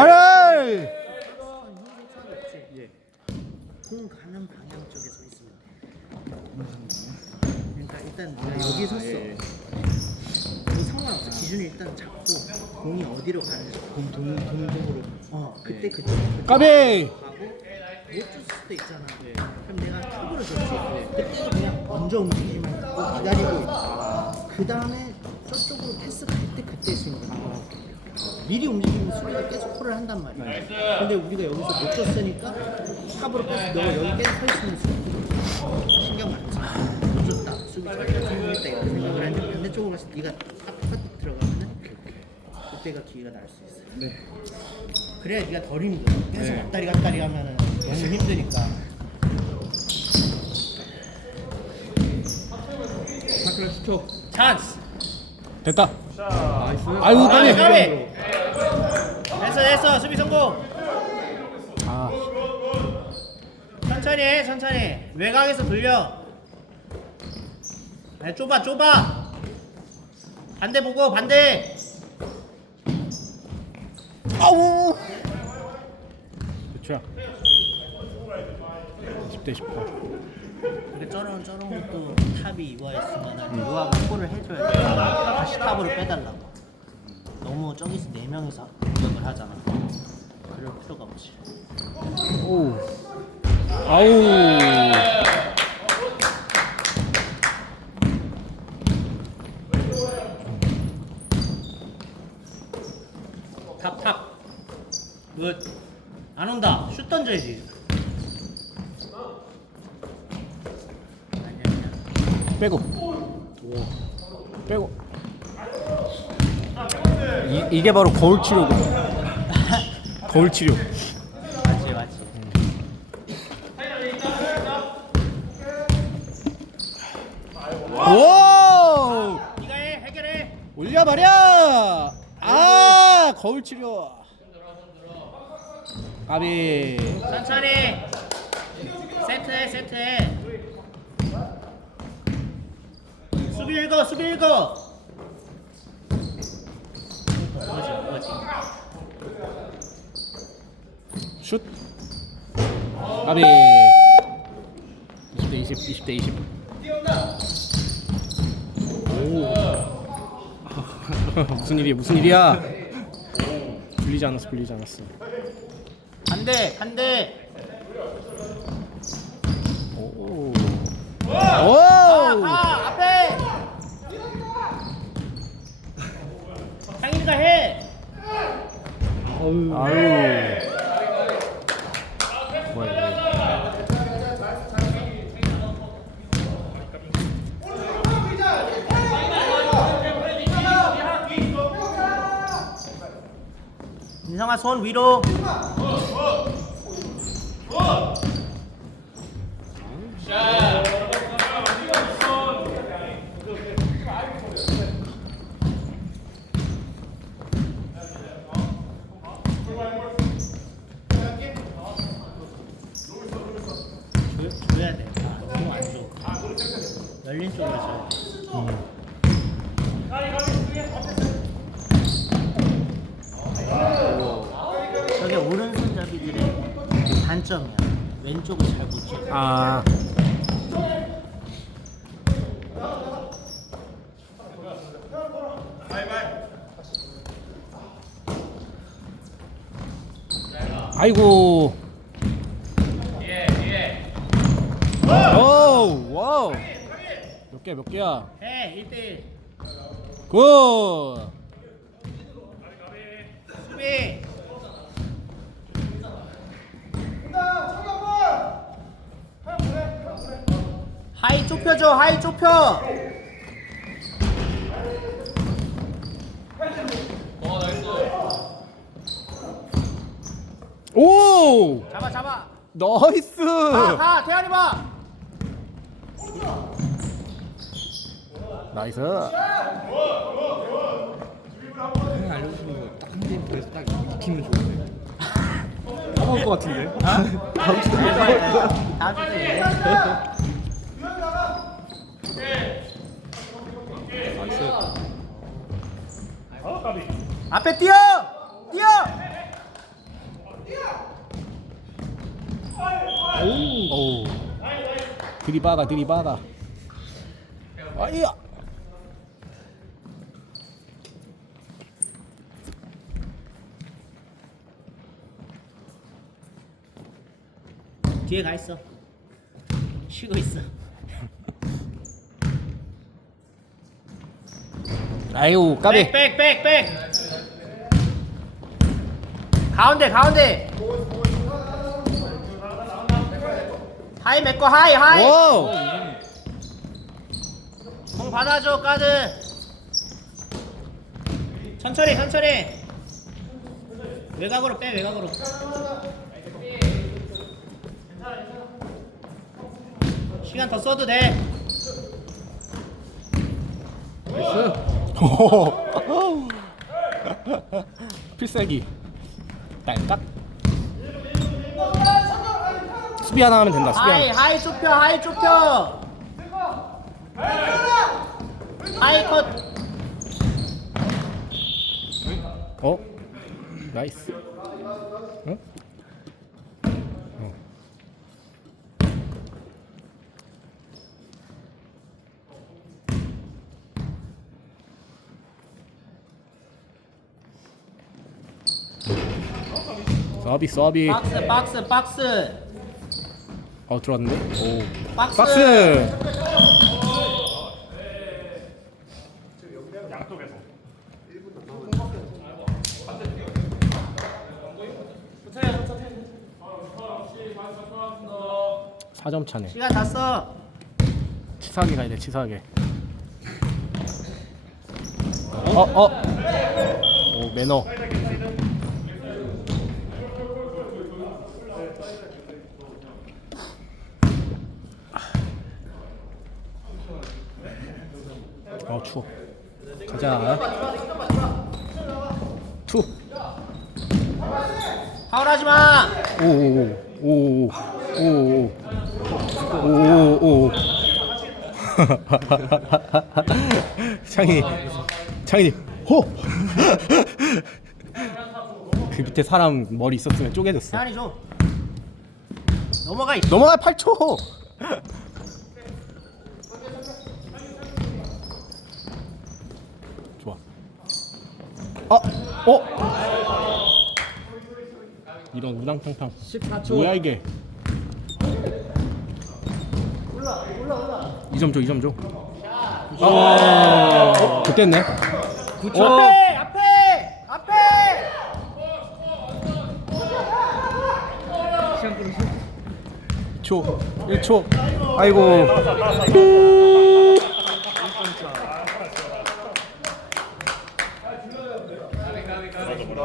아이! 공 가는 방향 쪽에 서 있으면 돼. 그러니까 일단 내가 여기 섰어. 뭐 상관없어. 기준을 일단 잡고 공이 어디로 가는지 공 동, 동쪽으로. 어 그때 그때 그때 까비! 가고 못줄 수도 있잖아. 그럼 내가 큐브를 줬지. 그때도 그냥 먼저 있고 기다리고 있고 그 다음에 저쪽으로 패스 갈 때 그때 스윙을 하는 거야. 미리 움직이면 수비가 계속 콜을 한단 말이야. 근데 우리가 여기서 못 줬으니까 탑으로 빼서 너가 여기 계속 서 있으면 수비 신경 안 써. 못 줬다. 수비 잘했다. 성공했다. 이런 생각을 했는데 반대쪽으로 가서 네가 탑 들어가면은 그때가 기회가 날 수 있어. 네. 그래야 네가 덜 힘들어. 계속 네. 왔다리 갔다리 하면은 너무 힘드니까. 10초. 찬스. 됐다. 나이스. 아이고, 까비 까비! 됐어 됐어 수비 성공. 아, 천천히 해 천천히. 외곽에서 돌려. 아니 좁아 좁아. 반대 보고 반대. 아우! 몇 초야? 10대 18. 근데 저런 저런 것도 탑이 이거였으면은 누가 확보를 해줘야 돼. 다시 탑으로 빼달라고. 너무 저기서 네 명이서 공격을 하잖아. 그럴 필요가 없지. 오. 아우. 탑 탑. 굿. 안 온다. 슛 던져야지. 아니야 아니야. 빼고. 빼고. 이, 이게 바로 거울 치료고. 거울 치료. 맞지 맞지. 오! 네가 해 해결해. 올려버려! 아, 거울 치료. 까비. 천천히. 세트해 세트해. 수비 읽어 수비 읽어. 뭐지. 슛. 까비. 20대 20, 20대 20. 오. 무슨 일이야? 무슨 일이야? 불리지 않았어. 불리지 않았어. 반대 반대. 오. 가, 오. 가 앞에. 상인이가 해. 어우. 아유. 뭐야 이거. 민성아 손 위로. 줘- 줘야 돼. 공안 줘. 열린 쪽으로 줘야 돼. 저게 오른손잡이들의 단점이야. 왼쪽을 잘못 줘. 아. 아이고. 오, 와우. 몇 개, 몇 개야? 해, 1대1. 굿. 수비. 하이 좁혀줘, 하이 좁혀. 오! 잡아, 잡아. 나이스! 가, 가, 대한이 봐. 나이스. 형이 알려주신 거딱한 게임 더해서 딱 익히면 좋은데. 다 먹을 것 같은데. 나중에 앞에 뛰어! 뛰어! 오. 드리바다 드리바다. 아이야. 뒤에 가 있어. 쉬고 있어. 아이고 까비 백, 백, 백, 백. 가운데, 가운데. 하이 메꿔 하이 하이. 오 공 받아줘 까드. 천천히, 천천히. 외곽으로 빼, 외곽으로. 시간 더 써도 돼. 나이스. 필살기. 딸깍. 수비 하나 하면 된다 수비 하이 하나. 하이 좁혀 하이 좁혀. 하이 컷. 어? 나이스. 어? 서비 서비. 박스 박스 박스. 어 들어왔는데? 오. 박스. 박스! 사점 차네. 시간 다 써. 치사하게 가야 돼 치사하게. 어 어. 오 매너 어 추워 가자 투 파울하지 마. 오오오오오오오오오 창희 창희 호! 그 밑에 사람 머리 있었으면 쪼개졌어 세환이 줘. 넘어가 이. 넘어가 8초 어? 어? 이런 우당탕탕 14초. 뭐야 이게 올라 올라 올라. 2점 줘 2점 줘 아, 그때네 9초. 앞에 앞에 앞에. 시간 끌으시 2초 1초 아이고